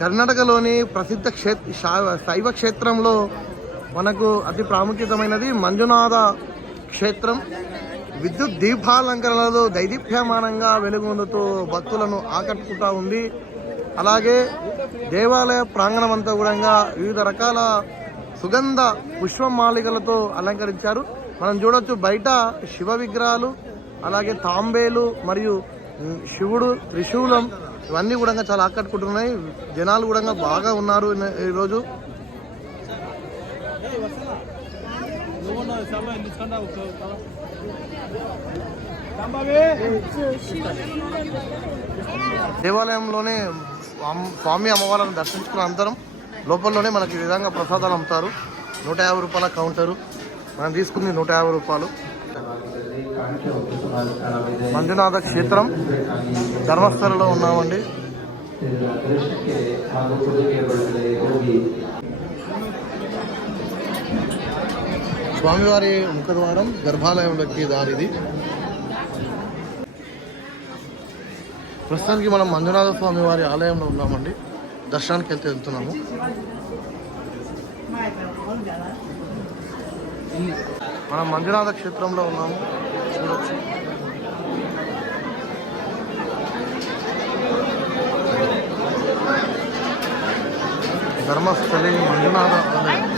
కర్ణాటకలోని ప్రసిద్ధ శైవ క్షేత్రంలో మనకు అతి ప్రాముఖ్యతమైనది మంజునాథ క్షేత్రం. విద్యుత్ దీపాలంకరణలో దైదీప్యమానంగా వెలుగొందుతూ భక్తులను ఆకట్టుకుంటా ఉంది. అలాగే దేవాలయ ప్రాంగణం అంతా కూడా వివిధ రకాల సుగంధ పుష్పమాలికలతో అలంకరించారు. మనం చూడొచ్చు బయట శివ విగ్రహాలు, అలాగే తాంబేలు మరియు శివుడు త్రిశూలం ఇవన్నీ కూడా చాలా ఆకట్టుకుంటున్నాయి. జనాలు కూడా బాగా ఉన్నారు ఈరోజు. దేవాలయంలోనే స్వామి అమ్మవారిని దర్శించుకున్న అనంతరం లోపలలోనే మనకి ఈ విధంగా ప్రసాదాలు అమ్ముతారు. 150 రూపాయల కౌంటరు. మనం తీసుకుంది 150 రూపాయలు. మంజునాథ క్షేత్రం ధర్మస్థలలో ఉన్నామండి. స్వామివారి ముఖద్వారం, గర్భాలయంలోకి దారిది. ప్రస్తుతానికి మనం మంజునాథ స్వామి వారి ఆలయంలో ఉన్నామండి. దర్శనానికి వెళ్తున్నాము. మనం మంజునాథ క్షేత్రంలో ఉన్నాము. చూడొచ్చు ధర్మస్థలి మంజునాథ ఆలయం.